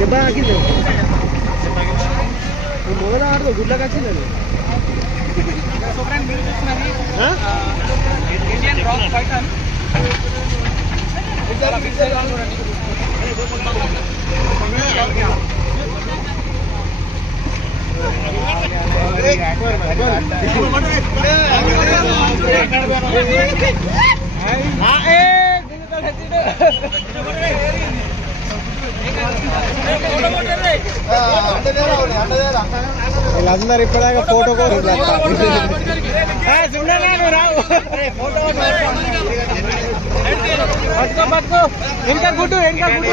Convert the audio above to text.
దెబ్బ ఆకింది మొదలు ఆడదు గుడ్లకి వచ్చింది వీళ్ళందరూ ఇప్పటిదాకా ఫోటో కోసం పట్టుకో పట్టుకో ఇంకా గుడ్డు ఇంకా గుడ్డు